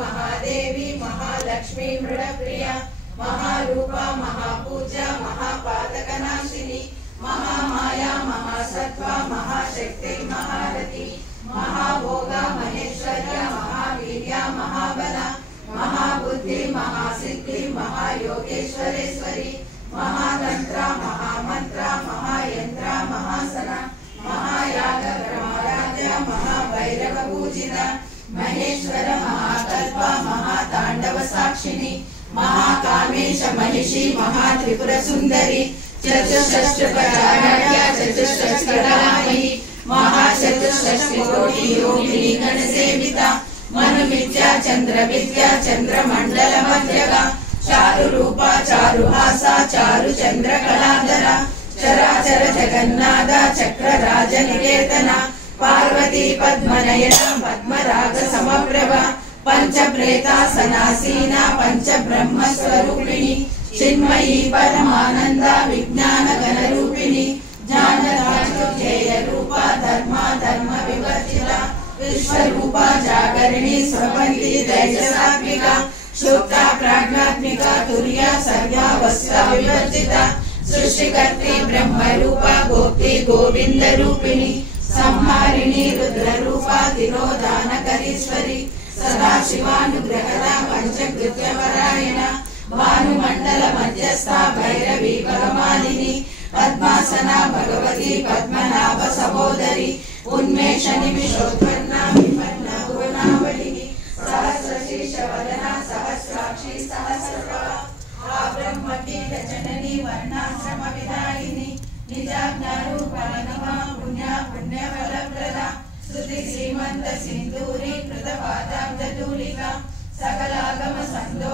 महादेवी महालक्ष्मी मृडप्रिया महारूपा महापूजा महापातकनाशिनी महामाया महासत्वा महाशक्ति महारथी महाभोगा महेश्वर्या महावीर्या महाबला महाबुद्धि महासिद्धि महायोगेश्वरेश्वरी महातंत्रा महामंत्रा महायंत्रा महासना महायाग ब्रह्मराजा महाभैरव पूजिता महेश्वर महाकल्पा महातांडव साक्षिणी महाकामेश महिषी महात्रिपुर सुंदरी चतुष्षष्ट्यपचाराढ्या चतुष्षष्टिकलामयी महाचतुष्षष्टिकोटि योगिनी गणसेविता मनुमिथ्या चंद्रविद्या चंद्रमंडल मध्यगा चारुरूपा चारुहासा चारुचंद्रकलाधरा चराचर जगन्नाथ चक्रराज निकेतना पार्वती पद्मनयना पद्मराग समप्रभा पंचप्रेतासनासीना पंचब्रह्म स्वरूपिणी चिन्मयी परमानंदा विज्ञान गणरूपिणी ज्ञानराजोज्ञेय रूपा धर्मा धर्म विवर्जिता विश्वरूपा जागरिणी स्वपन्ती तेजसात्मिका शुक्ता प्राज्ञात्मिका तुर्या सर्वावस्था विवर्जिता सृष्टिकर्त्री ब्रह्मरूपा गोप्ती गोविंद रूपिणी संहारिणी रुद्ररूपा तिरोधानकरीश्वरी सदाशिवानुग्रहदा पंचकृत्यपरायणा भानुमंडल मध्यस्था भैरवी भगमालिनी पद्मासना भगवती पद्मनाभ सहोदरी उन्मेष निमिषोत्पन्ना विपन्ना भुवनावलिनी सहस्रशीर्ष वदना सहस्राक्षी सहस्रप्रभा ब्रह्मकीट जननी वर्णाश्रम विदायिनी निजाज्ञारूपा नमः पुण्या पुण्यफलप्रदा स्तुति श्रीमंत सिंधूरी कृतपादाब्धतूलिका सकलागम संदो